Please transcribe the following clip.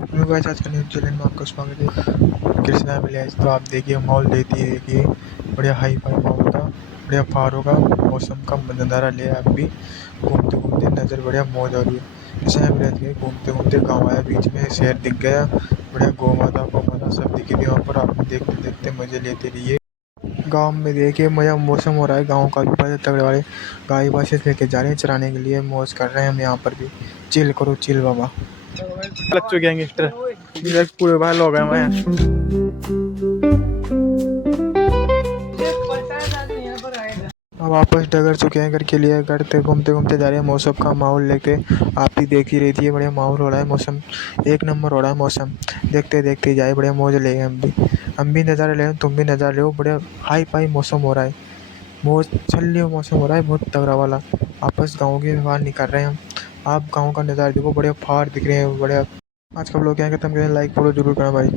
Hello guys, आज का news channel में आपका स्वागत है। कृष्णा विलेज तो आप देखिए, मॉल देखिए, बढ़िया हाई फाई मॉल का, बढ़िया पहाड़ों का मौसम का नज़ारा लिया। आप भी घूमते घूमते नज़र बढ़िया मौज हो रही है। कृष्णा विलेज गए, घूमते घूमते गाँव आया, बीच में शहर दिख गया, बढ़िया गौ माता सब दिखी थी वहाँ पर। आप देखते देखते मज़े लेते रहिए। गाँव में देखिए मज़ा मौसम हो रहा है, गाँव का भी बड़े तगड़े वाले गाय भैंस लेके जा रहे हैं चराने के लिए, मौज कर रहे हैं। हम यहाँ पर भी चिल करो चिल बाबा। लग चुके गैंगस्टर पूरे भाई लोग हैं मैं। अब वापस डगर चुके हैं घर के लिए, करते घूमते घूमते जा रहे हैं मौसम का माहौल लेके। आप ही देख ही रही थी, बढ़िया माहौल हो रहा है, मौसम एक नंबर हो रहा है मौसम। देखते देखते जाए, बढ़िया मौज ले हम भी नज़ारे ले, तुम भी नज़ारे लो। बढ़िया हाई फाई मौसम हो रहा है, मौज छल्ले मौसम हो रहा है, बहुत तगड़ा वाला। वापस गाँव के बाहर निकल रहे हैं हम। आप गाँव का नज़ारा देखो, बढ़िया पहाड़ दिख रहे हैं बढ़िया। आज का ब्लॉग यहाँ खत्म करें, लाइक फॉलो जरूर करना भाई।